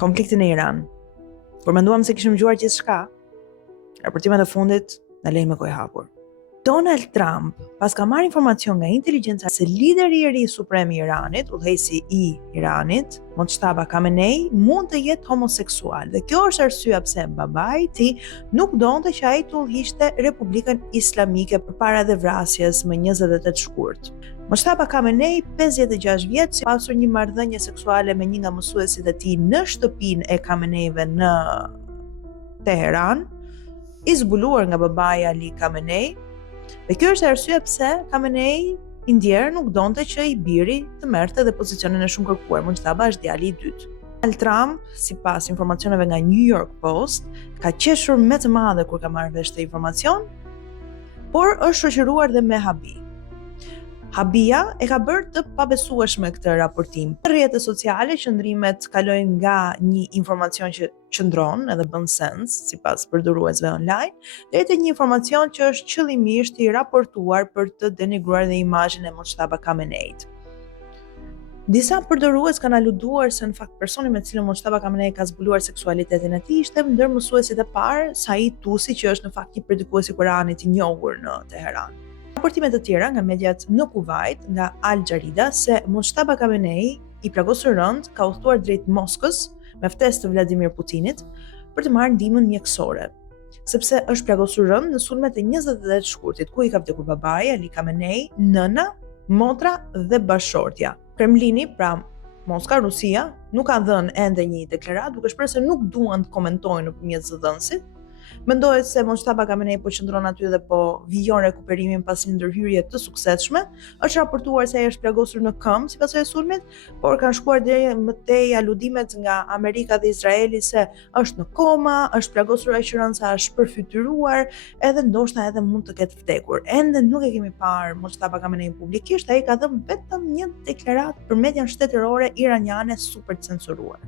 konfliktin e Iran. Kur menduam se kishim dëgjuar gjithçka, raportimet e fundit na lejnë me gojë hapur. Donald Trump, pas ka marrë informacion nga inteligjenca se lideri i ri suprem i Iranit, udhëheqësi i Iranit, Mojtaba Khamenei, mund të jetë homoseksual. Dhe kjo është arsyeja pse babai i tij nuk donte që ai të udhëhiqte Republikën Islamike përpara dhe vrasjes më 28 shkurt. Mojtaba Khamenei, 56 vjeç, pasur një marrëdhënie seksuale me një nga mësuesit e tij në shtëpinë e Khameneive në Teheran, i zbuluar nga babai Ali Khamenei. Dhe kjo është arsyeja pse Khamenei i ndjerë nuk donte që i biri të merrte dhe pozicionin e shumë kërkuar. Mojtaba është djali i dytë. Donald Trump, sipas informacioneve nga New York Post, ka qeshur me të madhe kur ka marrë vesh të informacion, por është shoqëruar dhe me habi. Habia e ka bërë të pabesueshme këtë raportim. Në rrjetet sociale qëndrimet kalojnë nga një informacion që qëndron edhe bën sens sipas përdoruesve online, deri te një informacion që është qëllimisht i raportuar për të denigruar dhe imazhin e Mojtaba Khameneit. Disa përdorues kanë aluduar se në fakt personi me cilën Mojtaba Khamenei ka zbuluar seksualitetin e tij ishte ndër mësuesit e parë Said Tusi, që është në fakt një predikues i Kuranit i njohur në Teheran. Raportime të tjera nga mediat në Kuvajt, nga Al Jarida, se Mojtaba Khamenei i plagosur rënd ka udhëtuar drejt Moskës me ftesë të Vladimir Putinit për të marrë ndihmën mjekësore, sepse është plagosur rënd në sulmet e 28 shkurtit, ku i ka vdekur babai Ali Khamenei, nëna, motra dhe bashortja. Kremlini, pra Moska, Rusia, nuk ka dhënë ende një deklaratë, duke shprehur se nuk duan të komentojnë nëpërmjet zëdhënësit. Mendohet se Mojtaba Khamenei po qëndron aty dhe po vijon rekuperimin pas një ndërhyrje të suksesshme. Është raportuar se ai është plagosur në këmbë sipas së sulmit, por kanë shkuar deri më tej aludimet nga Amerika dhe Izraeli se është në koma, është plagosur aq rënd sa është përfytyruar, edhe ndoshta edhe mund të ketë vdekur. Ende nuk e kemi parë Mojtaba Khamenei publikisht, ai ka dhënë vetëm një deklaratë për median shtetërore iraniane super censuruar.